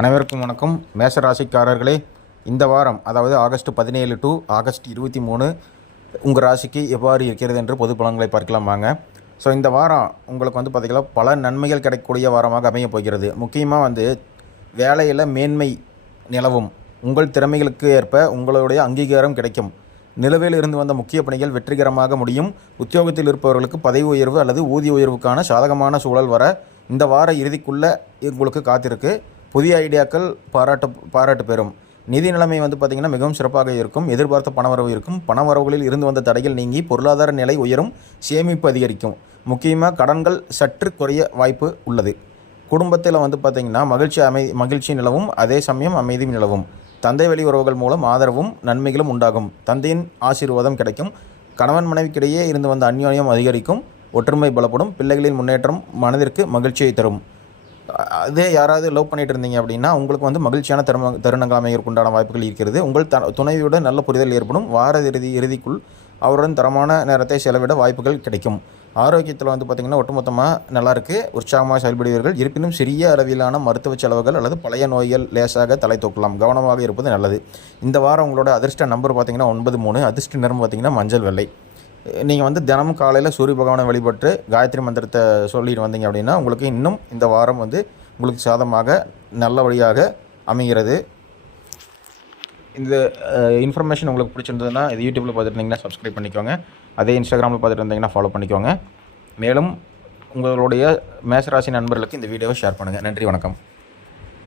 அனைவருக்கும் வணக்கம். மேஷ ராசிக்காரர்களே, இந்த வாரம் அதாவது ஆகஸ்ட் 17 டு ஆகஸ்ட் 23 உங்கள் ராசிக்கு எவ்வாறு இருக்கிறது என்று பொது பலன்களை பார்க்கலாம் வாங்க. ஸோ இந்த வாரம் உங்களுக்கு பார்த்திங்கன்னா பல நன்மைகள் கிடைக்கக்கூடிய வாரமாக அமைய போகிறது. முக்கியமாக வேலையில் மேன்மை நிலவும், உங்கள் திறமைகளுக்கு ஏற்ப உங்களுடைய அங்கீகாரம் கிடைக்கும், நிலுவையில் இருந்து வந்த முக்கிய பணிகள் வெற்றிகரமாக முடியும், உத்தியோகத்தில் இருப்பவர்களுக்கு பதவி உயர்வு அல்லது ஊதிய உயர்வுக்கான சாதகமான சூழல் வர இந்த வார இறுதிக்குள்ளே உங்களுக்கு காத்திருக்கு. புதிய ஐடியாக்கள் பாராட்டு பெறும். நிதி நிலைமை பார்த்திங்கன்னா மிகவும் சிறப்பாக இருக்கும். எதிர்பார்த்த பணவரவு இருக்கும். பணவரவுகளில் இருந்து வந்த தடைகள் நீங்கி பொருளாதார நிலை உயரும், சேமிப்பு அதிகரிக்கும். முக்கியமாக கடன்கள் சற்று குறைய வாய்ப்பு உள்ளது. குடும்பத்தில் பார்த்திங்கன்னா மகிழ்ச்சி நிலவும், அதே சமயம் அமைதி நிலவும். தந்தை வழி உறவுகள் மூலம் ஆதரவும் நன்மைகளும் உண்டாகும். தந்தையின் ஆசீர்வாதம் கிடைக்கும். கணவன் மனைவிக்கிடையே இருந்து வந்த அந்யோன்யம் அதிகரிக்கும், ஒற்றுமை பலப்படும். பிள்ளைகளின் முன்னேற்றம் மனதிற்கு மகிழ்ச்சியை தரும். அதே யாராவது லவ் பண்ணிட்டு இருந்தீங்க அப்படின்னா உங்களுக்கு மகிழ்ச்சியான தருணங்கள் அமையற்குண்டான வாய்ப்புகள் இருக்கிறது. உங்கள் துணைவியோட நல்ல புரிதல் ஏற்படும். வார இறுதிக்குள் அவருடன் தரமான நேரத்தை செலவிட வாய்ப்புகள் கிடைக்கும். ஆரோக்கியத்தில் பார்த்திங்கன்னா ஒட்டுமொத்தமாக நல்லாயிருக்கு. உற்சாகமாக செயல்படுவீர்கள். இருப்பினும் சிறிய அளவிலான மருத்துவ செலவுகள் அல்லது பழைய நோய்கள் லேசாக தலை தூக்கலாம். கவனமாக இருப்பது நல்லது. இந்த வாரம் உங்களோட அதிர்ஷ்ட நம்பர் பார்த்திங்கன்னா 93. அதிர்ஷ்ட நிறம் பார்த்திங்கன்னா மஞ்சள் வெள்ளை. நீங்கள் தினமும் காலையில் சூரிய பகவானை வழிபட்டு காயத்ரி மந்திரத்தை சொல்லிட்டு வந்தீங்க அப்படின்னா உங்களுக்கு இன்னும் இந்த வாரம் உங்களுக்கு சாதமாக நல்ல வழியாக அமைகிறது. இந்த இன்ஃபர்மேஷன் உங்களுக்கு பிடிச்சிருந்ததுன்னா இது யூடியூப்பில் பார்த்துட்டு இருந்தீங்கன்னா சப்ஸ்கிரைப் பண்ணிக்கோங்க. அதே இன்ஸ்டாகிராமில் பார்த்துட்டு இருந்தீங்கன்னா ஃபாலோ பண்ணிக்கோங்க. மேலும் உங்களுடைய மேஷராசி நண்பர்களுக்கு இந்த வீடியோவை ஷேர் பண்ணுங்கள். நன்றி, வணக்கம்.